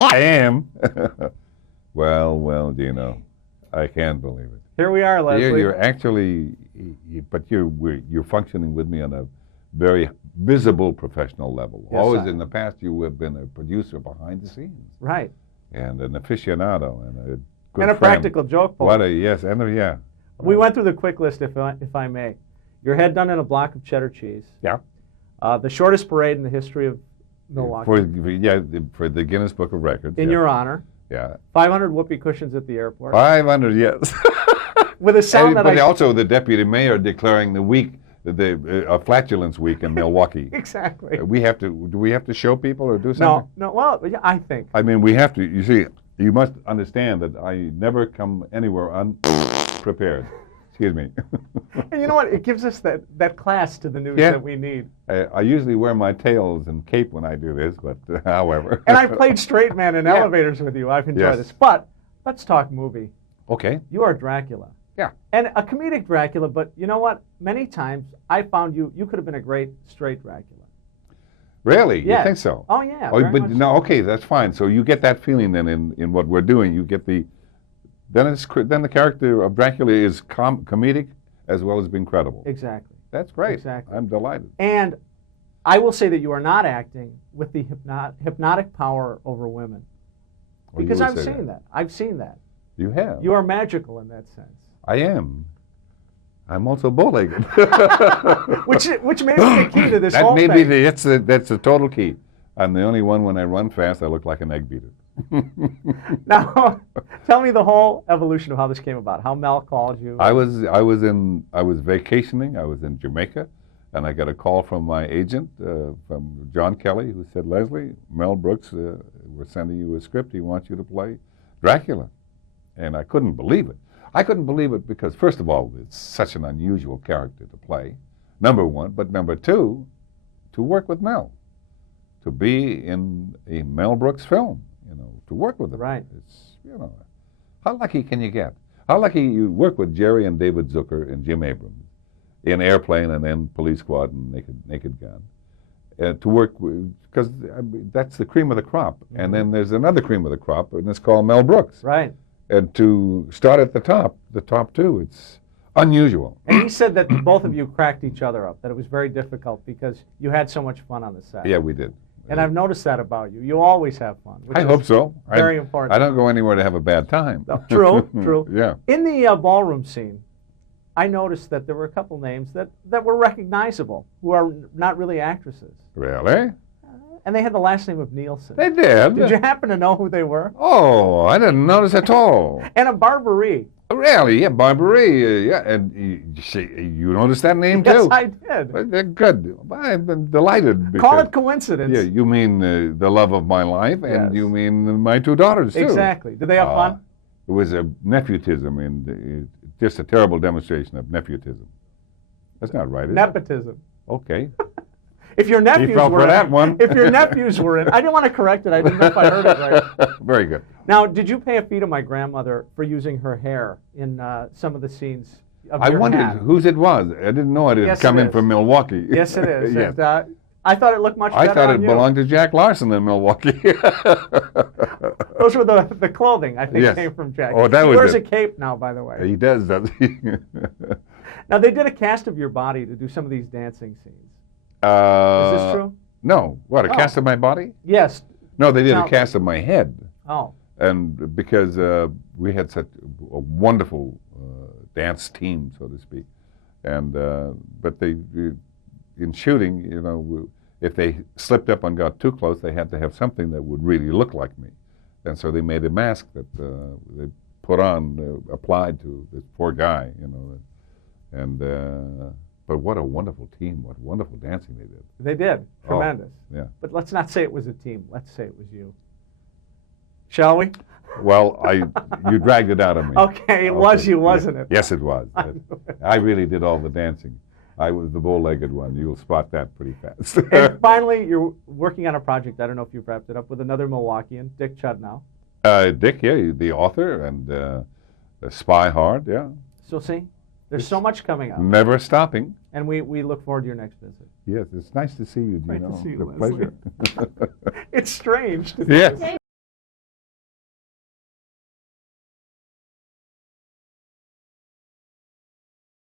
I am. Well, I can't believe it. Here we are, Leslie. You're actually, but you're functioning with me on a very visible professional level. Yes, Always I in the past, you have been a producer behind the scenes. Right. And an aficionado and a good And a friend. practical joke. Yes, yeah. We went through the quick list, if I may. Your head done in a block of cheddar cheese. Yeah. The shortest parade in the history of Milwaukee. For the Guinness Book of Records. In your honor. Yeah. 500 whoopee cushions at the airport. 500, yes. With a sound But also the deputy mayor declaring the week, a flatulence week in Milwaukee. Exactly. Do we have to show people or do something? No. Well, yeah, I think. I mean, we have to. You see, you must understand that I never come anywhere unprepared. Excuse me. And you know what? It gives us that class to the news that we need. I usually wear my tails and cape when I do this, but however. And I've played straight man in elevators with you. I've enjoyed this. But let's talk movie. Okay. You are Dracula. Yeah. And a comedic Dracula, but you know what? Many times I found you could have been a great straight Dracula. Really? Yeah. You think so? Oh, yeah. Oh, but no, okay, that's fine. So you get that feeling then in what we're doing. You get then the character of Dracula is comedic as well as being credible. Exactly. That's great. Exactly. I'm delighted. And I will say that you are not acting with the hypnotic power over women. Because I've seen that. I've seen that. You have. You are magical in that sense. I am. I'm also bow-legged. which may be the key to this whole thing. That's the total key. I'm the only one when I run fast, I look like an egg beater. Now, tell me the whole evolution of how this came about. How Mel called you. I was vacationing. I was in Jamaica, and I got a call from my agent, from John Kelly, who said, "Leslie, Mel Brooks, we're sending you a script. He wants you to play Dracula." And I couldn't believe it. I couldn't believe it because, first of all, it's such an unusual character to play, number one. But number two, to work with Mel, to be in a Mel Brooks film, to work with him. Right. It's, how lucky can you get? How lucky you work with Jerry and David Zucker and Jim Abrams in Airplane and then Police Squad and Naked Gun. To work because that's the cream of the crop. Mm-hmm. And then there's another cream of the crop, and it's called Mel Brooks. Right. And to start at the top two, it's unusual. And he said that both of you cracked each other up, that it was very difficult because you had so much fun on the set. Yeah, we did. And I've noticed that about you. You always have fun. I hope so. Very important. I don't go anywhere to have a bad time. No, true. Yeah. In the ballroom scene, I noticed that there were a couple names that were recognizable, who are not really actresses. Really? And they had the last name of Nielsen. They did. Did you happen to know who they were? Oh, I didn't notice at all. And a Barbaree. Really? Yeah, Barbaree. Yeah, and you noticed that name too? Yes, I did. Good. I've been delighted. Call it coincidence. Yeah, you mean the love of my life, and you mean my two daughters too. Exactly. Did they have fun? It was a nepotism, and just a terrible demonstration of nepotism. That's not right, is Nepotism. it? Okay. If your nephews fell were for in, that one. If your nephews were in, I didn't want to correct it. I didn't know if I heard it right. Very good. Now, did you pay a fee to my grandmother for using her hair in some of the scenes of I your wondered hat? whose it was. I didn't know it had come in from Milwaukee. Yes, it is. Yes. And, I thought it looked much better I thought it on you. belonged to Jack Larson in Milwaukee. Those were the clothing, I think, came from Jack. Oh, that he was wears it. a cape now, by the way. He does, doesn't he? Now, they did a cast of your body to do some of these dancing scenes. Is this true? No. What, a cast of my body? Yes. No, they did a cast of my head. Oh. And because we had such a wonderful dance team, so to speak. And but they, in shooting, if they slipped up and got too close, they had to have something that would really look like me. And so they made a mask that they put on, applied to this poor guy, And but what a wonderful team! What wonderful dancing they did. They did. Tremendous. Yeah. But let's not say it was a team. Let's say it was you. Shall we? Well, you dragged it out of me. Okay, it was you, wasn't it? Yes, it was. I really did all the dancing. I was the bow-legged one. You'll spot that pretty fast. And finally, you're working on a project, I don't know if you've wrapped it up, with another Milwaukeean, Dick Chudnow. Dick, yeah, the author, and Spy Hard, yeah. So see, there's so much coming up. Never stopping. And we look forward to your next visit. Yes, it's nice to see you, Gino. Great to see you, It's a pleasure. It's strange. Yes.